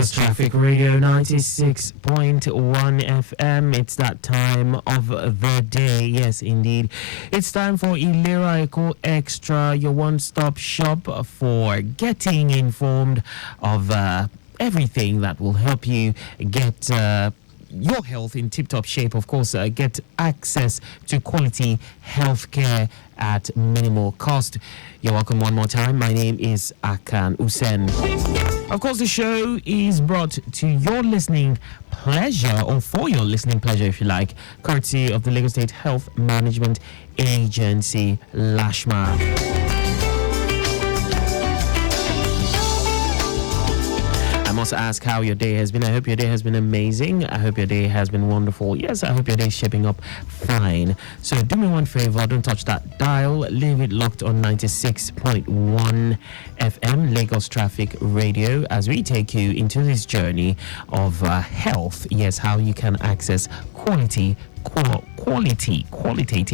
Lagos Traffic Radio 96.1 FM. It's that time of the day. Yes, indeed. It's time for Ilera Eko Extra, your one-stop shop for getting informed of everything that will help you get your health in tip-top shape. Of course, get access to quality healthcare at minimal cost. You're welcome one more time. My name is Akan Usen. Of course, the show is brought to your listening pleasure, or for your listening pleasure, if you like, courtesy of the Lagos State Health Management Agency, LASHMA. I must ask how your day has been. I hope your day has been amazing. I hope your day has been wonderful. Yes, I hope your day is shaping up fine. So do me one favor, don't touch that dial. Leave it locked on 96.1 FM, Lagos Traffic Radio, as we take you into this journey of health. Yes, how you can access qualitative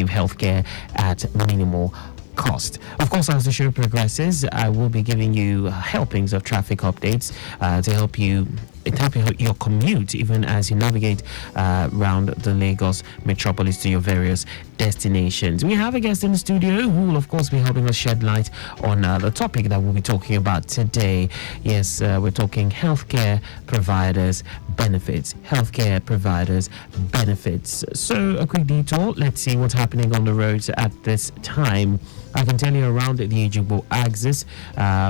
healthcare at minimal cost. Of course, as the show progresses, I will be giving you helpings of traffic updates to help you your commute, even as you navigate around the Lagos metropolis to your various destinations. We have a guest in the studio who will, of course, be helping us shed light on the topic that we'll be talking about today. Yes, we're talking healthcare providers benefits. Healthcare providers benefits. So, a quick detour. Let's see what's happening on the roads at this time. I can tell you around the Ejigbo axis,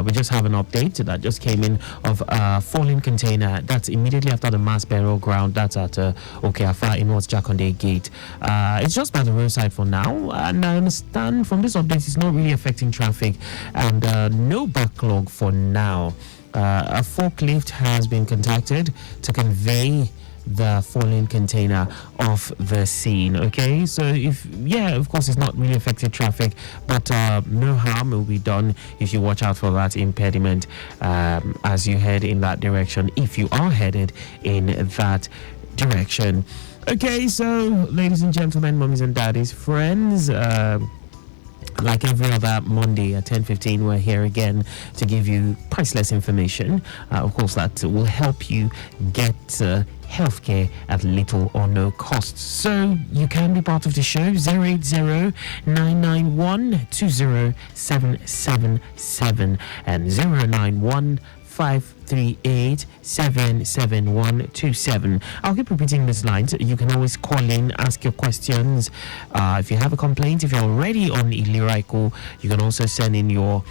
we just have an update that just came in of a falling container. That's immediately after the mass burial ground. That's at Okeafa in North Jakonde Gate. It's just by the roadside for now, and I understand from this update it's not really affecting traffic, and no backlog for now. A forklift has been contacted to convey the fallen container off the scene. Okay, so of course it's not really affected traffic, but no harm will be done if you watch out for that impediment as you head in that direction, if you are headed in that direction. Okay, so ladies and gentlemen, mummies and daddies, friends, like every other Monday at 10:15, we're here again to give you priceless information. Of course, that will help you get healthcare at little or no cost. So you can be part of the show. 080-991-20777 and 091-538-77127. I'll keep repeating this line. You can always call in, ask your questions. If you have a complaint, if you're already on Ilera Eko, you can also send in your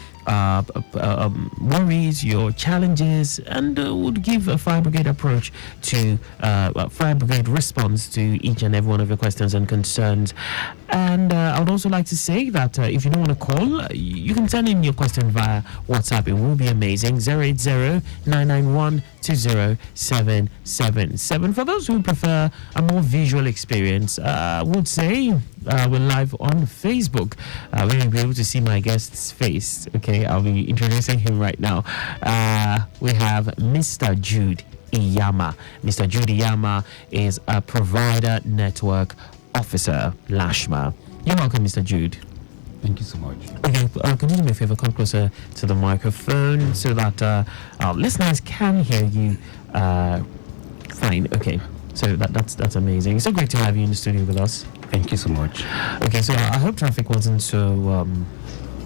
worries, your challenges, and would give a fire brigade approach to fire brigade response to each and every one of your questions and concerns. And I would also like to say that if you don't want to call, you can send in your question via WhatsApp. It will be amazing. 080-991-20777. For those who prefer a more visual experience, I would say we're live on Facebook. Where you'll be able to see my guest's face. Okay, I'll be introducing him right now. We have Mr. Jude Iyama. Mr. Jude Iyama is a provider network officer, LASHMA. You're welcome, Mr. Jude. Thank you so much. Okay, could you do me a favor? Come closer to the microphone so that our listeners can hear you fine. Okay, so that's amazing. It's so great to have you in the studio with us. Thank you so much. Okay, so I hope traffic wasn't so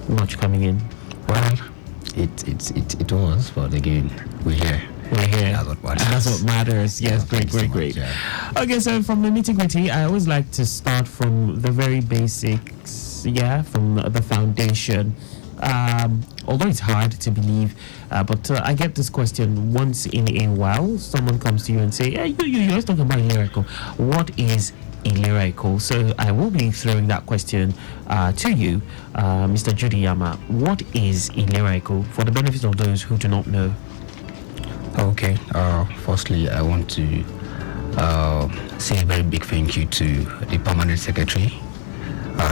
much coming in. Well, it was, but again, we're here. We're here. That's what matters. Yes, great. Okay, so from the nitty-gritty, I always like to start from the very basics, from the foundation. Although it's hard to believe, but I get this question once in a while. Someone comes to you and say, hey, you always talk about Ilera Eko. What is Ilera Eko? So I will be throwing that question to you, Mr. Jude Iyama. What is Ilera Eko, for the benefit of those who do not know? Okay. Firstly, I want to say a very big thank you to the Permanent Secretary,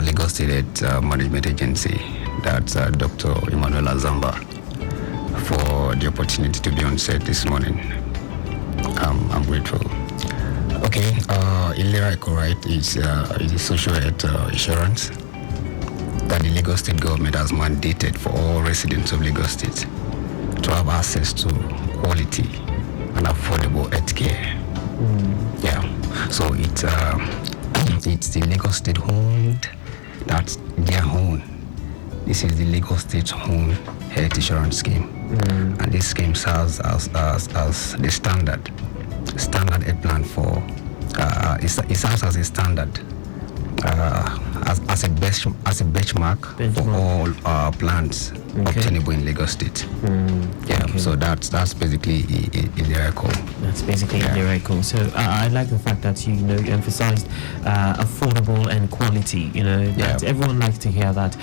Lagos State Management Agency, that's Dr. Emmanuel Azamba, for the opportunity to be on set this morning. I'm grateful. Okay, Ilera Eko, right, is a social health insurance that the Lagos State government has mandated for all residents of Lagos State to have access to quality and affordable healthcare. Yeah, so it's the Lagos State owned. That's their own. This is the Lagos State owned health insurance scheme, and this scheme serves as the standard health plan for. It serves as a standard. As a benchmark for all plans obtainable in Lagos State. So that's basically Ilera Eko. That's basically Ilera Eko. So I like the fact that you emphasized affordable and quality. That everyone likes to hear that.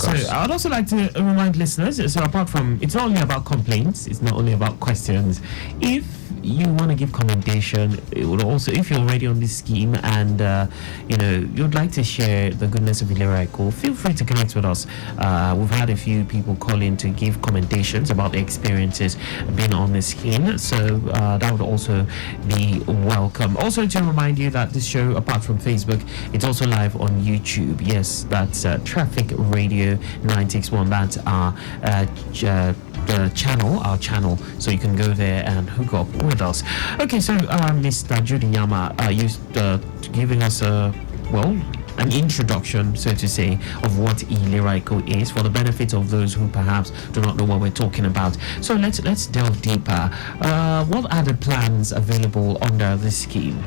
So I'd also like to remind listeners. So apart from, it's not only about complaints, it's not only about questions. If you want to give commendation, it would also, if you're already on this scheme and you'd like to share the goodness of Ilera Eko, feel free to connect with us. We've had a few people call in to give commendations about their experiences being on the scheme, so that would also be welcome. Also, to remind you that this show, apart from Facebook, it's also live on YouTube. Yes, that's Traffic Radio 961. That's our channel, so you can go there and hook up with us. Okay, so Mr. Jude Iyama, you giving us an introduction, so to say, of what Ilera Eko is for the benefit of those who perhaps do not know what we're talking about. So let's delve deeper. What are the plans available under this scheme?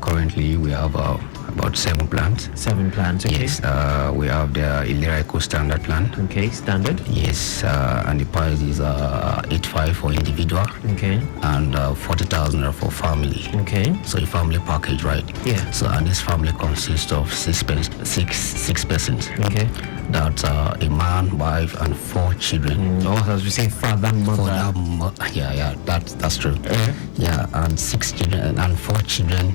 Currently we have about 7 plans. 7 plans, okay. Yes, we have the Ilera Eko standard plan. Okay, standard. Yes, and the price is 85 for individual. Okay. And 40,000 for family. Okay. So a family package, right? Yeah. So and this family consists of six persons. Okay. That's a man, wife, and 4 children. As we say, father, mother. Yeah, that's true. Yeah, and 6 children and 4 children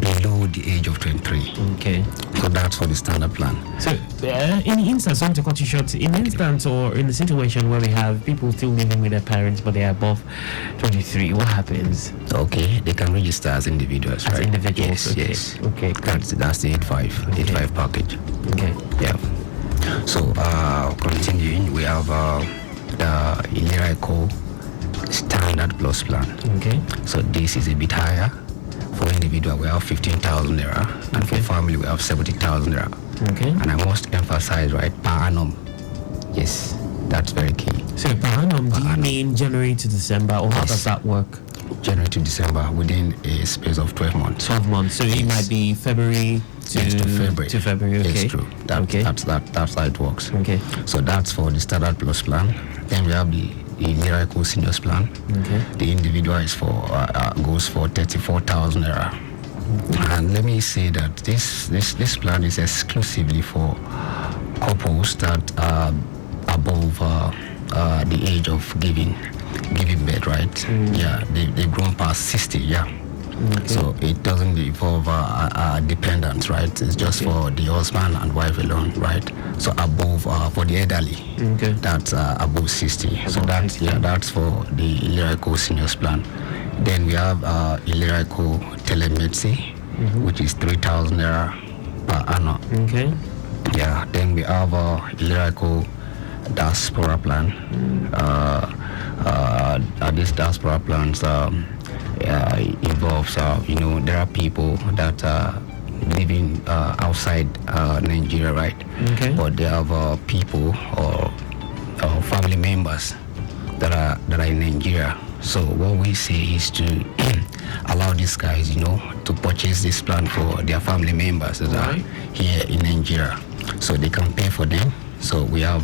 below the age of 23. Okay. So that's for the standard plan. So, in the instance, sorry to cut you short, in the instance or in the situation where we have people still living with their parents but they are above 23, what happens? Okay, they can register as individuals, as right? Individuals, Yes. Okay. That's the 85 package. Okay. Yeah. So, continuing, we have the Ilera Eko Standard Plus plan. Okay. So this is a bit higher. For individual, we have 15,000 naira, and for family, we have 70,000 naira. Okay. And I must emphasize, right, per annum. Yes, that's very key. So per annum, do you mean January to December, or how does that work? January to December, within a space of 12 months. 12 months. So it might be February to February. To February. Okay. It's true. That's how it works. Okay. So that's for the Standard Plus plan. Then we have the Ilera Eko Seniors plan. Okay. The individual is goes for 34,000 naira. And let me say that this plan is exclusively for couples that are above the age of giving birth, right? Yeah, they've grown past 60. Yeah. Okay. So it doesn't involve dependents, right? It's just for the husband and wife alone, right? So above for the elderly, that's above 60. So that's for the Ilera Eko Seniors plan. Then we have Ilera Eko Telemedicine, which is 3,000 naira per annum. Okay. Yeah. Then we have Ilera Eko Diaspora plan. These diaspora plans involves, there are people that are living outside Nigeria, right? Okay. But they have people or family members that are in Nigeria. So what we say is to allow these guys, to purchase this plan for their family members that are here in Nigeria, so they can pay for them. So we have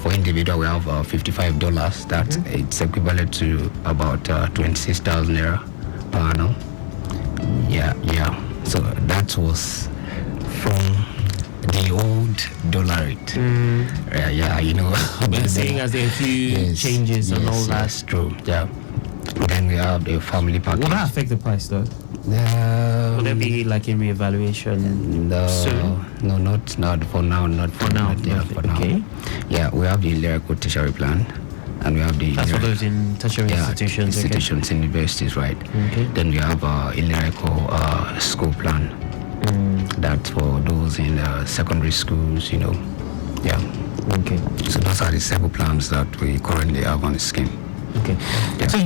for individual we have $55. That it's equivalent to about 26,000 naira per annum. Yeah. So that was from the old dollar rate. But seeing as there are a few changes and all that. That's true. Yeah. Then we have the family package. Will that affect the price though? Will there be like a reevaluation soon? No, not for now. Not for now. Okay. Yeah, we have the Ilera Eko tertiary plan, and we have the. That's for those in tertiary institutions. Institutions, universities, right? Okay. Then we have Ilera Eko school plan. That's for those in secondary schools. Yeah. Okay. So those are the several plans that we currently have on the scheme. Okay. Yeah. So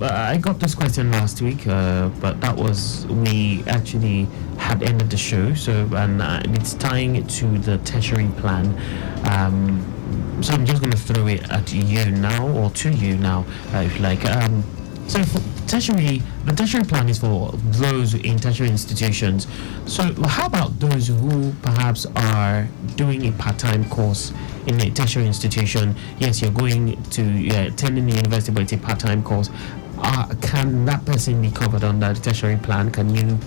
I got this question last week, but that was we actually had ended the show. So and it's tying to the tertiary plan. So I'm just going to throw it at you now, or to you now, if you like. So for tertiary, the tertiary plan is for those in tertiary institutions. So how about those who perhaps are doing a part-time course in a tertiary institution? Yes, you're going to attending the university, but it's a part-time course. Can that person be covered under the tertiary plan? Can you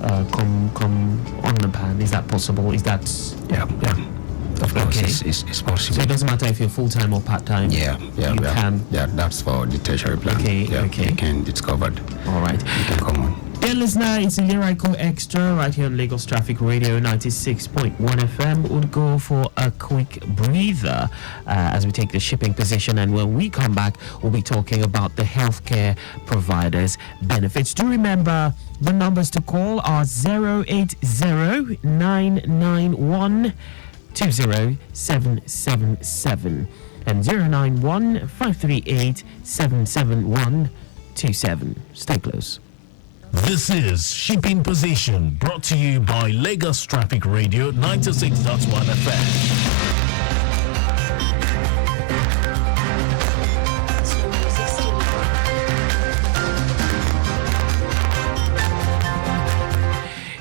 come on the plan? Is that possible? Is that Yeah. Of course, Okay. it's possible. so? It doesn't matter if you're full-time or part-time. Yeah. You can. Yeah, that's for the tertiary plan. Okay, Yeah, okay. it's covered. All right. You can come on. Dear listener, it's Ilera Eko Extra right here on Lagos Traffic Radio 96.1 FM. We'll go for a quick breather as we take the shipping position, and when we come back, we'll be talking about the healthcare providers' benefits. Do remember the numbers to call are 080-991-20777 and 091-538-77127. Stay close. This is Shipping Position, brought to you by Lagos Traffic Radio 96.1 FM.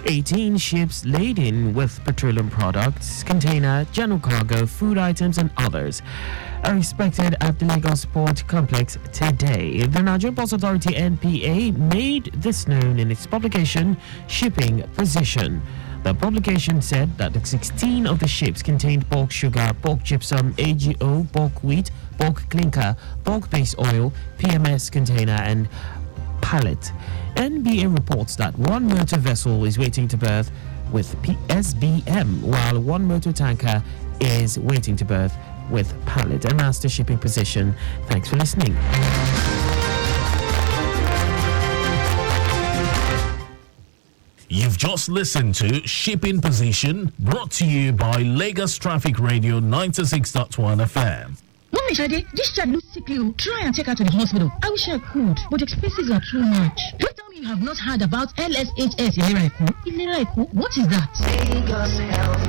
$18 ships laden with petroleum products, container, general cargo, food items, and others are expected at the Lagos Port Complex today. The Nigerian Ports Authority (NPA) made this known in its publication, Shipping Position. The publication said that 16 of the ships contained bulk sugar, bulk gypsum, AGO, bulk wheat, bulk clinker, bulk base oil, PMS container, and pallet. NBA reports that one motor vessel is waiting to berth with SBM, while one motor tanker is waiting to berth with pallet. And that's the shipping position. Thanks for listening. You've just listened to Shipping Position, brought to you by Lagos Traffic Radio 96.1 FM. Mommy Shade, this child looks sickly. Try and take her to the hospital. I wish I could, but the expenses are too much. Don't tell me you have not heard about LSHS Ilera Eko. Ilera Eko? What is that? Lagos Health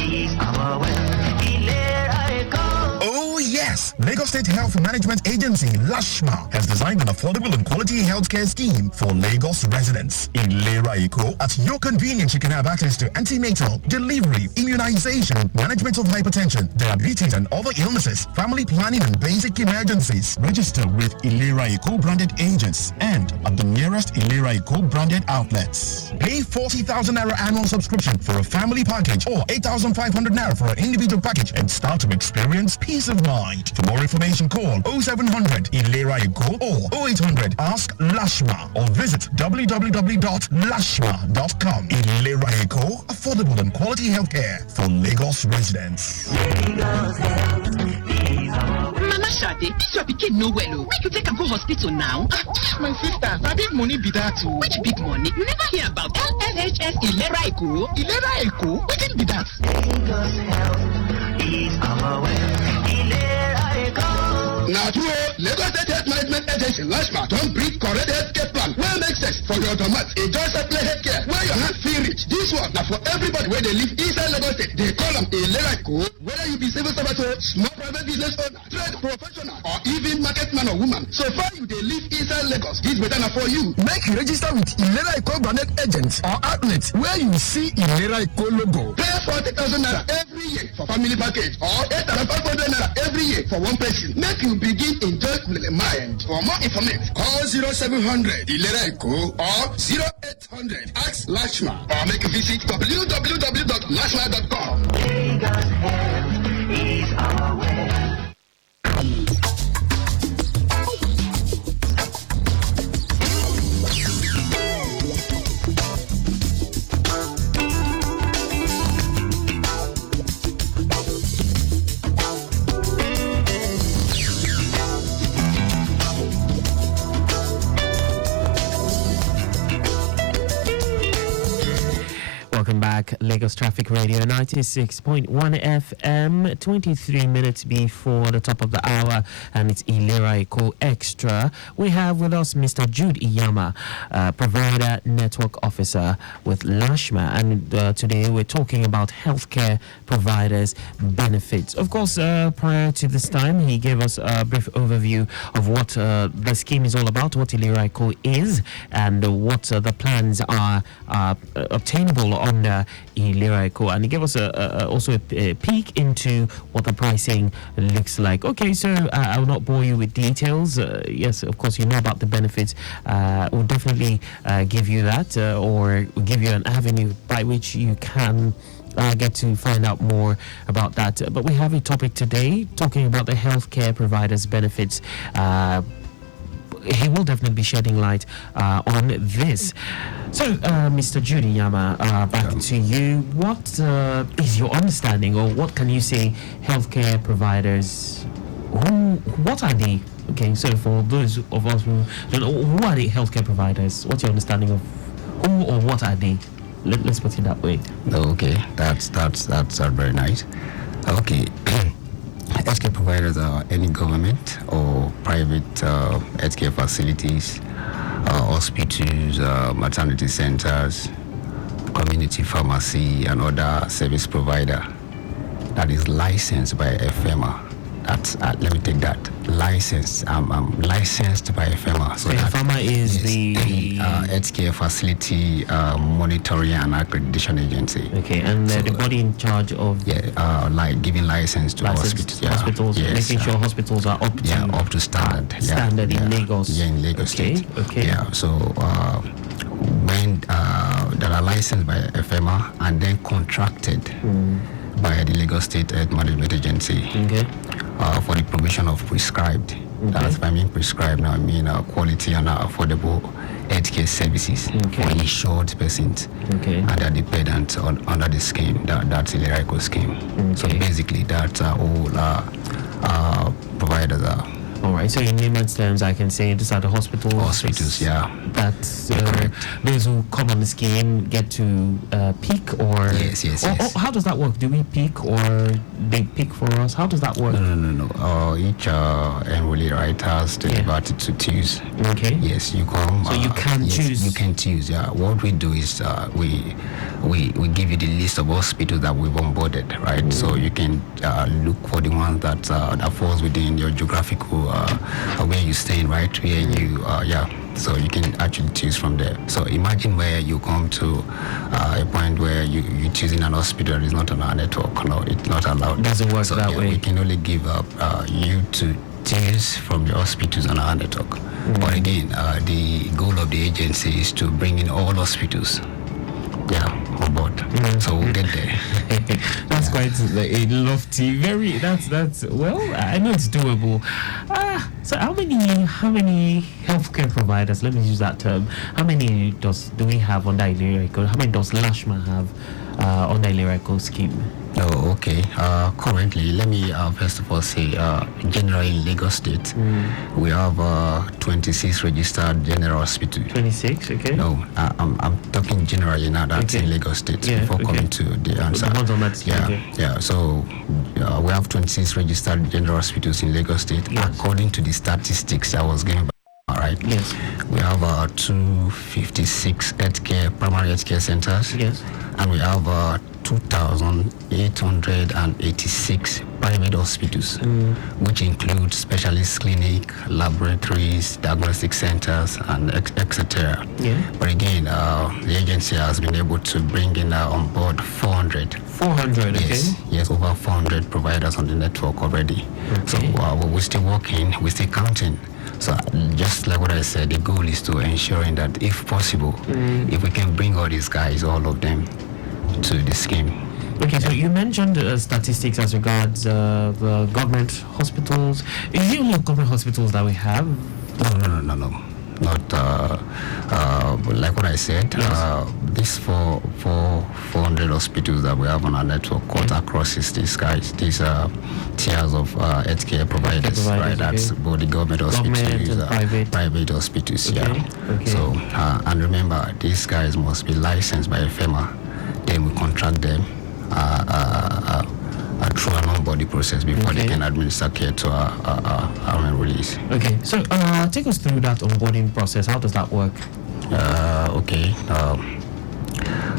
is our wealth. Ilera Eko. Oh yes! Lagos State Health Management Agency, LASHMA, has designed an affordable and quality healthcare scheme for Lagos residents. In Ilera Eko, at your convenience, you can have access to antenatal, delivery, immunization, management of hypertension, diabetes and other illnesses, family planning and basic emergencies. Register with Ilera Eko branded agents and at the nearest Ilera Eko branded outlets. Pay 40,000 Naira annual subscription for a family package or 8,500 Naira for an individual package and start to experience peace of mind. For more information, call 0700 Ilera Eko or 0800 Ask LASHMA or visit www.lashma.com. Ilera Eko, affordable and quality healthcare for Lagos residents. Mama Shade, this your pikin no well. Make you take am go hospital now. My sister, na big money be that too. Which big money? You never hear about LSHS Ilera Eko? Ilera Eko? Wetin be that? Lagos Health is our wealth. Ilera Eko. Na true. Lagos State Health Management Agency LASHMA don bring correct healthcare plan wey make sense for your domot. E just apply healthcare where your hand fit reach. This one na for everybody wey dey live inside Lagos State. They call am Ilera Eko. Whether you be civil servant or small private business owner, trade professional, or even market man or woman, so far you dey live inside Lagos, this better na for you. Make you register with Ilera Eko branded agents or outlets where you see Ilera Eko logo. Pay 40,000 Naira every year for family package or 8,500 Naira every year for one person. Make you begin enjoy mind. For more information, call 0700 Ilera Eko or 0800 Ask LASHMA or make a visit www.lashma.com. Lagos Health is our wealth. Welcome back. Lagos Traffic Radio 96.1 FM, 23 minutes before the top of the hour, and it's Ilera Eko Extra. We have with us Mr. Jude Iyama, Provider Network Officer with LASHMA, and today we're talking about healthcare providers' benefits. Of course, prior to this time, he gave us a brief overview of what the scheme is all about, what Ilera Eko is, and what the plans are obtainable under Ilera Eko, and he gave us also a peek into what the pricing looks like. Okay, so I will not bore you with details. Yes, of course, you know about the benefits. We'll definitely give you that, or we'll give you an avenue by which you can get to find out more about that. But we have a topic today talking about the healthcare providers' benefits. He will definitely be shedding light on this. So, Mr. Jude Iyama, back to you. What is your understanding, or what can you say healthcare providers, what are they? Okay, so for those of us who don't know, who are the healthcare providers? What's your understanding of who or what are they? Let's put it that way. Okay, that's very nice. Okay. Healthcare providers are any government or private healthcare facilities, hospitals, maternity centers, community pharmacy, and other service provider that is licensed by FEMA. That's let me take that. Licensed. I'm licensed by FEMA. So FEMA is the healthcare facility monitoring and accreditation agency. Okay, and the body in charge of like giving license to hospitals. Hospitals, yes, making sure hospitals are up to standard. Standard in Lagos. Yeah, in Lagos State. Okay. Yeah. So when that are licensed by FEMA and then contracted by the Lagos State Health Management Agency. Okay. For the provision of prescribed, that's by mean prescribed now, I mean quality and affordable healthcare services for insured persons and are dependent under the scheme, that's Ilera Eko scheme. So basically, that's all providers are. All right. So in layman's terms, I can say these are the hospitals. Hospitals, yeah. That's those who come on the scheme get to pick, or yes. Or how does that work? Do we pick, or they pick for us? How does that work? No. Each enrollee has the liberty to choose. Okay. Yes, you come. So you can choose. You can choose. Yeah. What we do is we give you the list of hospitals that we've onboarded, right? So you can look for the ones that falls within your geographical where you staying, right? Where you so you can actually choose from there. So imagine where you come to a point where you're choosing an hospital that is not on our network. No, it's not allowed. It doesn't work that way. We can only give up you to choose from the hospitals on our network. But again, the goal of the agency is to bring in all hospitals on board. So we'll get there. That's quite a lofty, very that's well, I know it's doable. So how many healthcare providers, let me use that term, how many do we have on the Ilera Eko? How many does LASHMA have on the Ilera Eko scheme? Oh, okay. Currently, let me first of all say, generally in Lagos State, we have 26 registered general hospitals. 26, okay. No, I'm talking generally now. That's in Lagos State. Before coming to the answer. The ones on that scheme, yeah. So we have 26 registered general hospitals in Lagos State, according to the statistics I was given. All right. Yes. We have 256 primary healthcare centers. Yes. And we have 2,886 private hospitals, which include specialist clinic, laboratories, diagnostic centers, and etc. Yeah. But again, the agency has been able to bring in on board 400. 400, Yes, over 400 providers on the network already. So we're still working, we're still counting. So just like what I said, the goal is to ensuring that if possible, if we can bring all these guys, all of them, to the scheme. Okay, so you mentioned statistics as regards the government hospitals. Is it only government hospitals that we have? No. Not like what I said. This for 400 hospitals that we have on our network cut across these guys. These are tiers of healthcare providers, right? That's both the government hospitals and private hospitals. Okay. So and remember, these guys must be licensed by FEMA. Then we contract them through an onboarding process before they can administer care to our enrollees. Okay, so take us through that onboarding process. How does that work?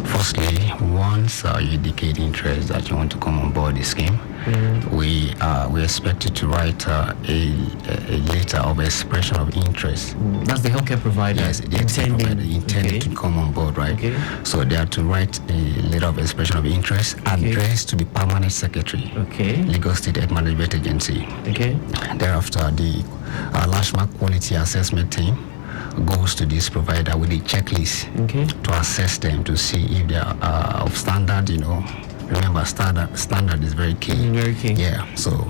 Firstly, once you indicate interest that you want to come on board the scheme, we expect you to write a letter of expression of interest. That's the healthcare provider. Yes, the healthcare provider intended to come on board, right? Okay. So they have to write a letter of expression of interest addressed to the permanent secretary, Lagos State Health Management Agency. Okay. Thereafter, the LASHMA quality assessment team goes to this provider with a checklist to assess them to see if they are of standard. Remember, standard is very key. Very key. Yeah. So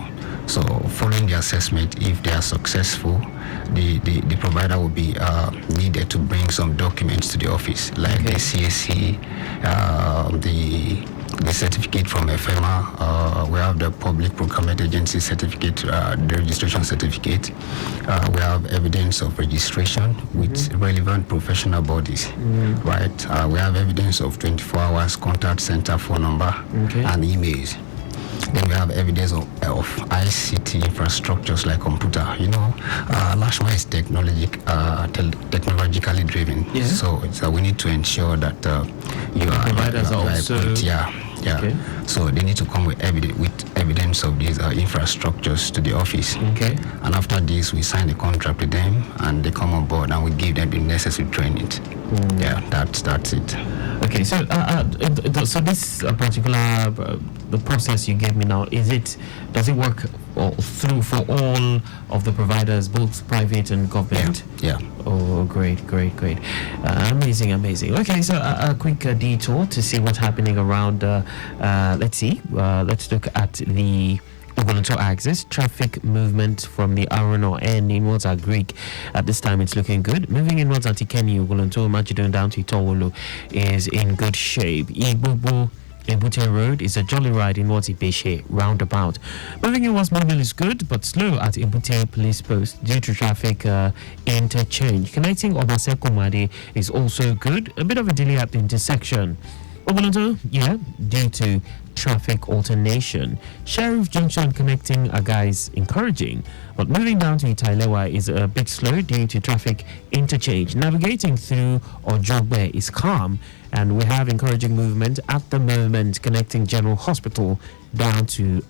following the assessment, if they are successful, the provider will be needed to bring some documents to the office, like the CSC, the certificate from FEMA. We have the Public Procurement Agency certificate, the registration certificate. We have evidence of registration with relevant professional bodies, right? We have evidence of 24 hours contact center phone number and emails. Then we have evidence of ICT infrastructures like computer. LASHMA is technologically driven. Yeah. So we need to ensure that you are also equipped. Yeah. Okay. So they need to come with evidence of these infrastructures to the office. Okay. And after this, we sign a contract with them, and they come on board, and we give them the necessary training. Yeah, that's it. Okay, so so this particular the process you gave me now, does it work through for all of the providers, both private and government? Yeah. Oh, great. Amazing. Okay, so a quick detour to see what's happening around. Let's look at the Ogolonto axis. Traffic movement from the Arono end inwards at Greek. At this time, it's looking good. Moving inwards at Ikeni, Ogolonto, Majidon down to Itowolo is in good shape. Igbobo Ebute Road is a jolly ride inwards Ibeshe roundabout. Moving inwards Mobile is good, but slow at Ebute Police Post due to traffic interchange. Connecting Obase Komade is also good. A bit of a delay at the intersection. Ogolonto, due to traffic alternation. Sheriff Junction connecting Aga is encouraging, but moving down to Itailewa is a bit slow due to traffic interchange. Navigating through Ojogbe is calm, and we have encouraging movement at the moment connecting General Hospital down to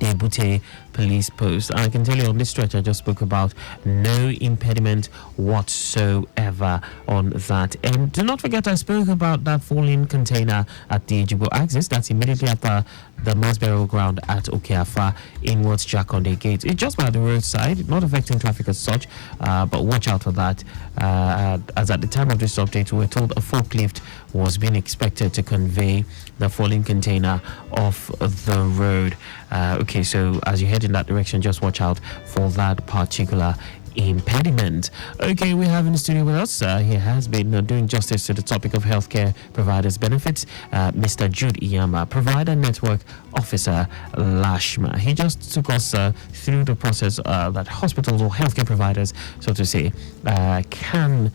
the Ebute Police Post. I can tell you on this stretch I just spoke about, no impediment whatsoever on that. And do not forget I spoke about that falling container at the Ejibo axis. That's immediately after the mass burial ground at Okeafa inwards Jakonde Gate. It's just by the roadside, not affecting traffic as such, but watch out for that. As at the time of this update, we were told a forklift was being expected to convey the falling container off the road. Okay, so as you head in that direction, just watch out for that particular impediment. Okay, we have in the studio with us, he has been doing justice to the topic of healthcare providers benefits, Mr. Jude Iyama, Provider Network Officer, LASHMA. He just took us through the process that hospitals or healthcare providers, so to say, will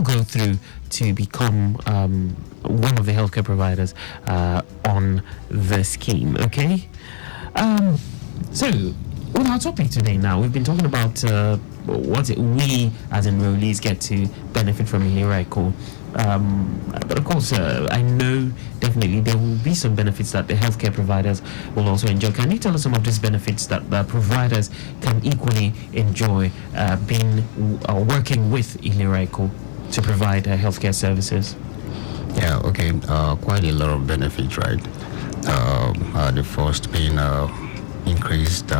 go through to become one of the healthcare providers on the scheme. Okay, so on our topic today now, we've been talking about what we as enrollees get to benefit from Ilera Eko. But of course, I know definitely there will be some benefits that the healthcare providers will also enjoy. Can you tell us some of these benefits that the providers can equally enjoy working with Ilera Eko to provide healthcare services? Yeah, okay, quite a lot of benefits, right? The first being increased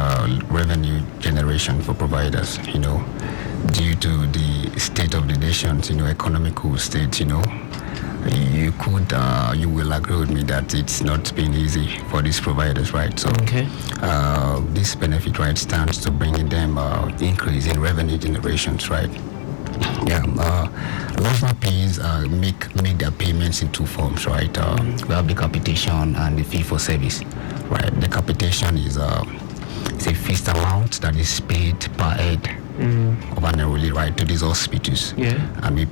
revenue generation for providers, due to the state of the nation's, economical state, you will agree with me that it's not been easy for these providers, right? So this benefit, right, stands to bringing them increase in revenue generations, right? Yeah, LASHMA pays make their payments in two forms, right? We have the capitation and the fee for service, right? The capitation is a fixed amount that is paid per head of an enrollee, right, to these hospitals. Yeah. And we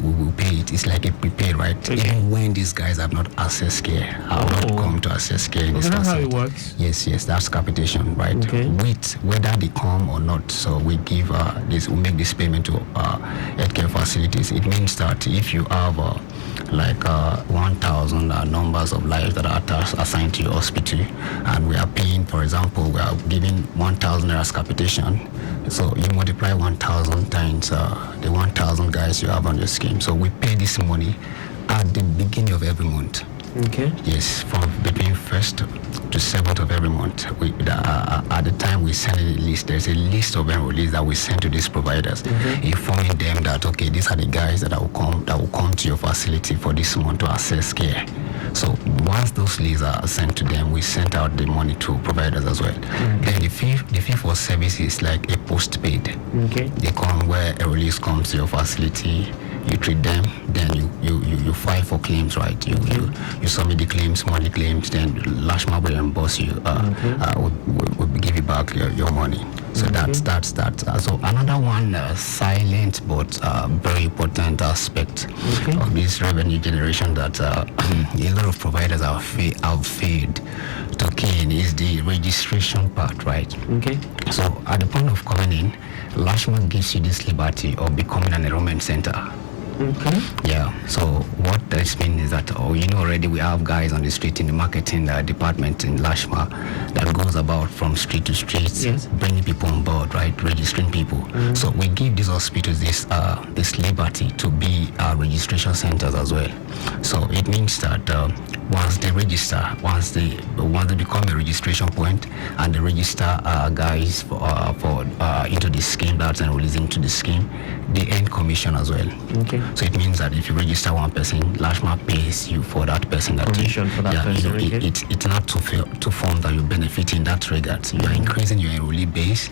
will pay it. It's like a prepaid, right? Okay. Even when these guys have not accessed care, have not come to access care in this That's how it facility. works. Yes, that's capitation, right? Okay. With whether they come or not. So we give we make this payment to healthcare facilities. It means that if you have 1,000 numbers of lives that are assigned to your hospital, and we are paying, for example, we are giving 1,000 as capitation. So you multiply 1,000 times the 1,000 guys you have on your scheme. So we pay this money at the beginning of every month. Okay. Yes, from between 1st to 7th of every month. At the time we send a list, there's a list of enrollees that we send to these providers, informing them that, okay, these are the guys that will come to your facility for this month to access care. So once those lists are sent to them, we send out the money to providers as well. Then the fee for service is like a postpaid. Okay. They come where enrollees come to your facility. You treat them, then you file for claims, right? You submit the claims, monthly claims, then LASHMA will reimburse you, will give you back your money. So that's that. So another one silent but very important aspect of this revenue generation that a lot of providers have failed to key in is the registration part, right? Okay. So at the point of coming in, LASHMA gives you this liberty of becoming an enrollment center. Okay. Yeah, so what this means is that, already we have guys on the street in the marketing department in LASHMA that goes about from street to street, bringing people on board, right, registering people. So we give these hospitals this liberty to be registration centers as well. So it means that once they register, once they become a registration point, and they register guys for into the scheme that's enrolled into the scheme, they earn commission as well. Okay. So it means that if you register one person, LASHMA pays you for that person. Commission for that person. It's not two forms that you benefit in that regard. You are increasing your enrollee base.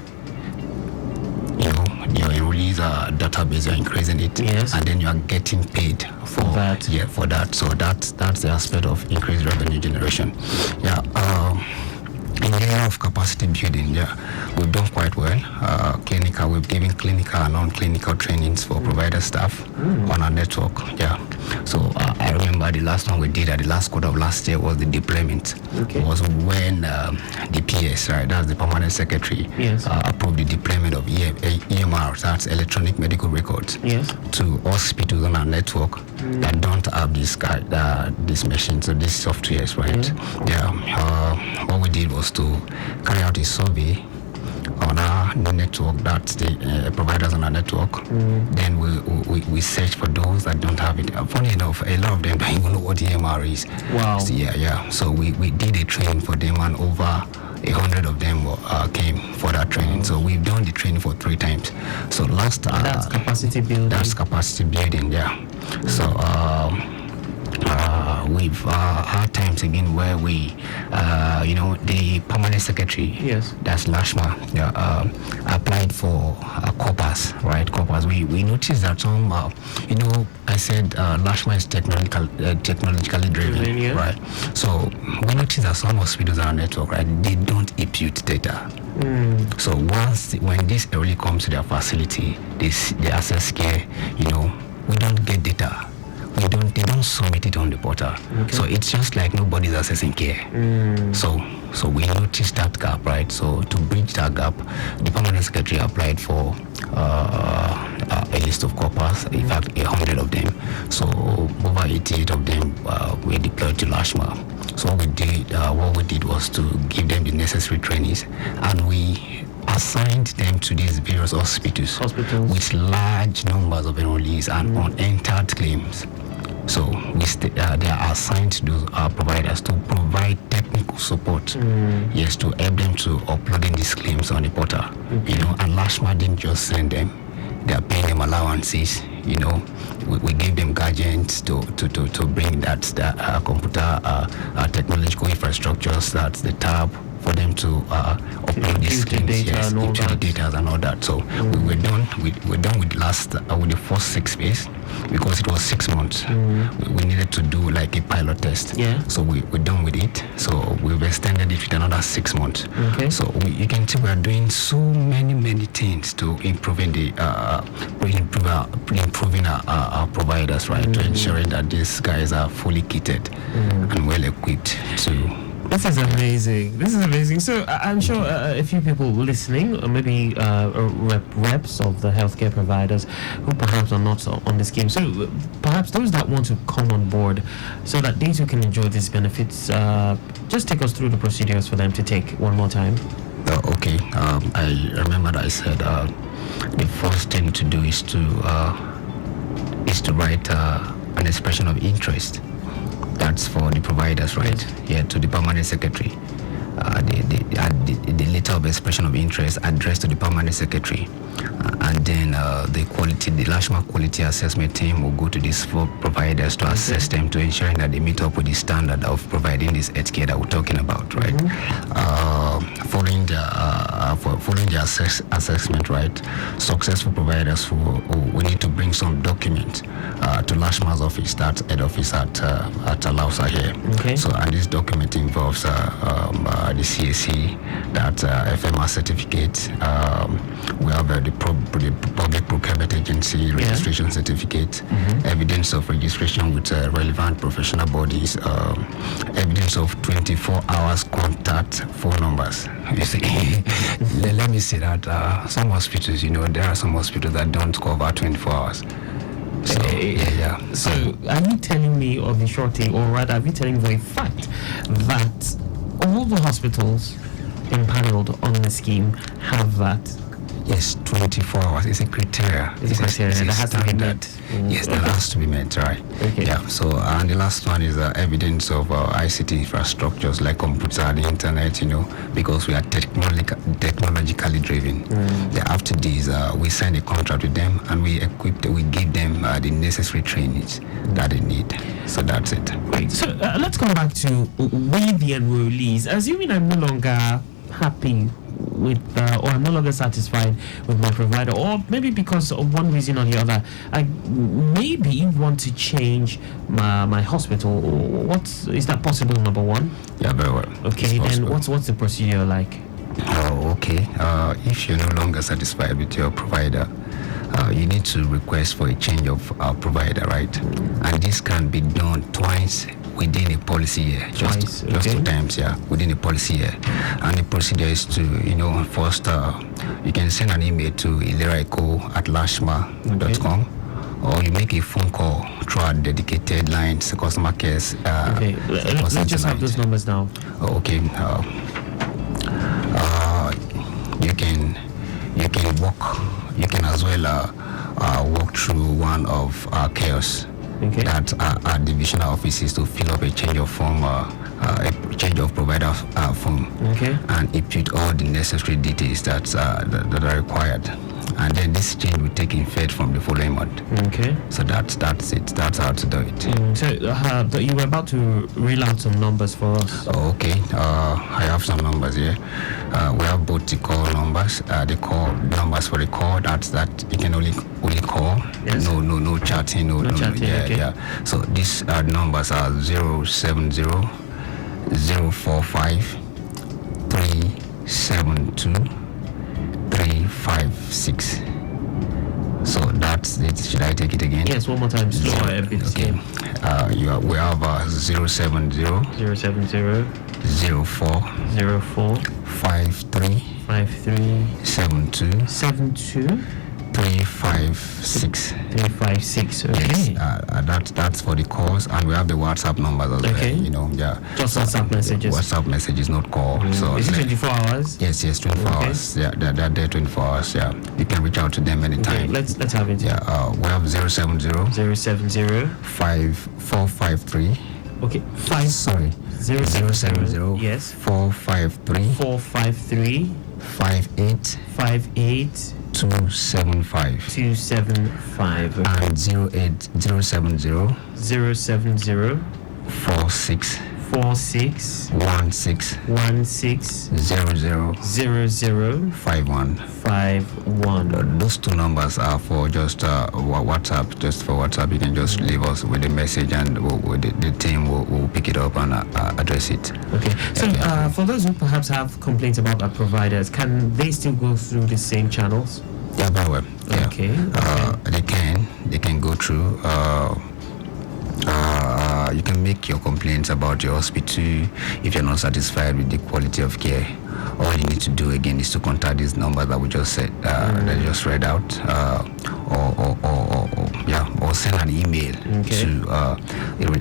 Your enrollees database, you're increasing it, and then you are getting paid for that. Yeah, for that. So that's the aspect of increased revenue generation. Yeah. In the area of capacity building, we've done quite well. We've given clinical and non-clinical trainings for provider staff on our network. Yeah. So I remember the last one we did at the last quarter of last year was the deployment. Okay. Was when the PS, right, that's the permanent secretary, approved the deployment of EMR, that's electronic medical records, to hospitals on our network that don't have this machine, so this softwares, right? What we did was to carry out a survey on the network, that's the providers on our network. Then we search for those that don't have it. Funny enough, a lot of them don't even know what EMR is. Wow. So, so we did a training for them, and over 100 of them came for that training. So we've done the training for 3 times. So last that's capacity building. That's capacity building, So we've had times again where we, the permanent secretary, that's LASHMA, applied for corpus, right? Corpus. We noticed that some, I said LASHMA is technologically driven, right? So we noticed that some hospitals on our network, right, they don't impute data. So when this early comes to their facility, they access care, we don't get data. They don't submit it on the portal. So it's just like nobody's accessing care. So we noticed that gap, right? So to bridge that gap, the permanent secretary applied for a list of corpus, in fact 100 of them. So over 88 of them were deployed to LASHMA. So what we did was to give them the necessary trainings, and we assigned them to these various hospitals. With large numbers of enrollees and unentered claims. So they are assigned to those providers to provide technical support, to help them to uploading these claims on the portal. And LASHMA didn't just send them; they are paying them allowances. We gave them gadgets to bring that computer technological infrastructures, that's the tab, for them to upload these claims, the data and all that. So we're done with the first 6 phase, because it was 6 months. We needed to do like a pilot test. So we're done with it. So we've extended it with another 6 months. Okay. So you can see we are doing so many things to improving our providers, right? To ensuring that these guys are fully kitted and well equipped to. This is amazing. This is amazing. So I'm sure a few people listening, or maybe reps of the healthcare providers who perhaps are not on the scheme. So perhaps those that want to come on board so that they too can enjoy these benefits, just take us through the procedures for them to take one more time. Okay. I remember that I said the first thing to do is to write an expression of interest. That's for the providers, right? Yes. Yeah, to the permanent secretary. The letter of expression of interest addressed to the permanent secretary, and then the LASHMA quality assessment team will go to these 4 providers to assess them, to ensuring that they meet up with the standard of providing this healthcare that we're talking about, right? Following the assessment, right? Successful providers who need to bring some document to LASHMA's office, that's head office at Alausa here. Okay. So, and this document involves the CAC, that FMR certificate. We have the Public Procurement Agency registration certificate, evidence of registration with relevant professional bodies, evidence of 24 hours contact phone numbers. You see, let me say that some hospitals, there are some hospitals that don't cover 24 hours. So, So are you telling me, or be shorty, or rather, are you telling me for a fact that all the hospitals empaneled on the scheme have that? Yes, 24 hours. It's a criteria. It's a criteria that has to be met. Yes, that has to be met, right? Okay. Yeah. So, and the last one is evidence of ICT infrastructures like computer, the internet. Because we are technologically driven. After this, we sign a contract with them, and we give them the necessary trainings that they need. So that's it. Right. So let's come back to we the enrollees. Assuming I'm no longer happy with or I'm no longer satisfied with my provider, or maybe because of one reason or the other, I maybe want to change my hospital. Is that possible? Number one. Yeah, very well. Okay, then what's the procedure like? Okay. If you're no longer satisfied with your provider, you need to request for a change of provider, right? And this can be done twice within a policy year. Just 2 times, within a policy year. And the procedure is to, first you can send an email to Ilera Eko at LASHMA.com. Or you make a phone call through our dedicated lines, customer cares. Let's just have those numbers now. Okay. You can as well walk through one of our kiosks that our divisional offices to fill up a change of form, a change of provider form, and input all the necessary details that are required. And then this change will take effect from the following month. Okay. So that's it. That's how to do it. So you were about to reel out some numbers for us. Okay. I have some numbers here. We have both the call numbers. The call numbers for the call. That you can only call. Yes. No chatting. No chatting. Yeah. So these numbers are 070 045 372 356. So that's it. Should I take it again? Yes, one more time. Slower. Okay. We have 070 070 04 53 72 356. 356. Okay. Yes, that's for the calls, and we have the WhatsApp numbers as well. Just WhatsApp messages. WhatsApp messages, not call. So is it 24 hours? Yes, 24 hours. Yeah, they're there 24 hours. Yeah, you can reach out to them anytime. Okay, let's have it. Yeah, we have 070 5453. Okay, 070 yes 453 58 275 and 070 070 46 46 16 00 51. 51. Those two numbers are for just WhatsApp. Just for WhatsApp, you can just leave us with a message, and the team will pick it up and address it. Okay. So for those who perhaps have complaints about our providers, can they still go through the same channels? Yeah, very well. Yeah. Okay. They can go through. You can make your complaints about your hospital if you're not satisfied with the quality of care. All you need to do again is to contact these numbers that we just said, that I just read out, or send an email to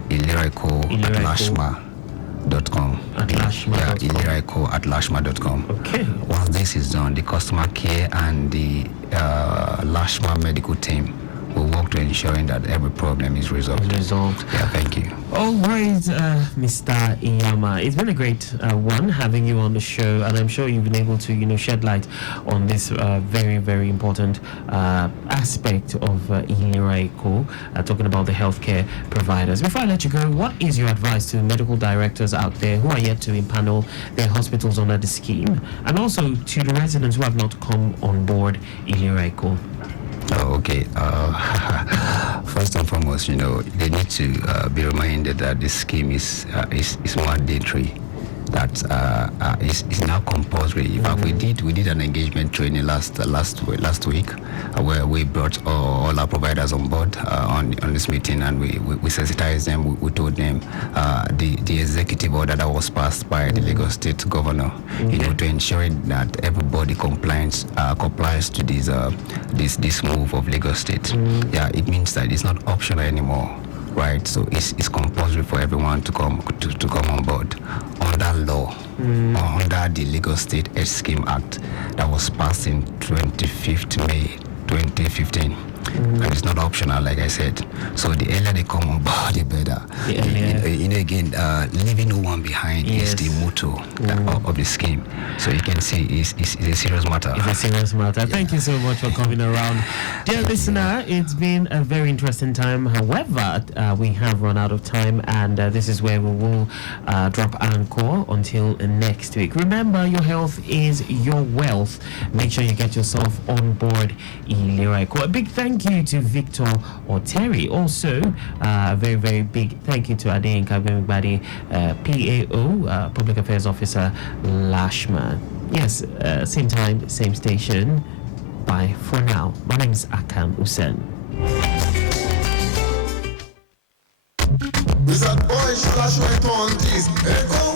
Ilera Eko at LASHMA.com. Ilera Eko at LASHMA.com. Okay. Once this is done, the customer care and the LASHMA medical team will work to ensuring that every problem is resolved. Yeah, thank you. All right, Mr. Iyama, it's been a great one having you on the show, and I'm sure you've been able to, shed light on this very, very important aspect of Ilera Eko, talking about the healthcare providers. Before I let you go, what is your advice to medical directors out there who are yet to impanel their hospitals under the scheme, and also to the residents who have not come on board Ilera Eko? Oh, okay. First and foremost, they need to be reminded that this scheme is mandatory. That is now compulsory. In fact, we did an engagement training last week, where we brought all our providers on board on this meeting, and we sensitized them. We told them the executive order that was passed by the Lagos State Governor, to ensure that everybody complies to this move of Lagos State. Yeah, it means that it's not optional anymore. Right, so it's compulsory for everyone to come on board under law, under the Lagos State Health Scheme Act that was passed in 25th May 2015. And it's not optional, like I said. So the earlier they come on board, the better. Again, leaving no one behind is the motto of the scheme. So you can see it's a serious matter. It's a serious matter. Thank you so much for coming around. Dear listener, it's been a very interesting time. However, we have run out of time, and this is where we will drop anchor until next week. Remember, your health is your wealth. Make sure you get yourself on board Ilera Eko. A big thank you to Victor or Terry. Also, a very, very big thank you to Adeyinka Gbemigbade, PAO, Public Affairs Officer, LASHMA. Yes, same time, same station. Bye for now. My name is Akan Usen. Wizard boy, shall I show it on this?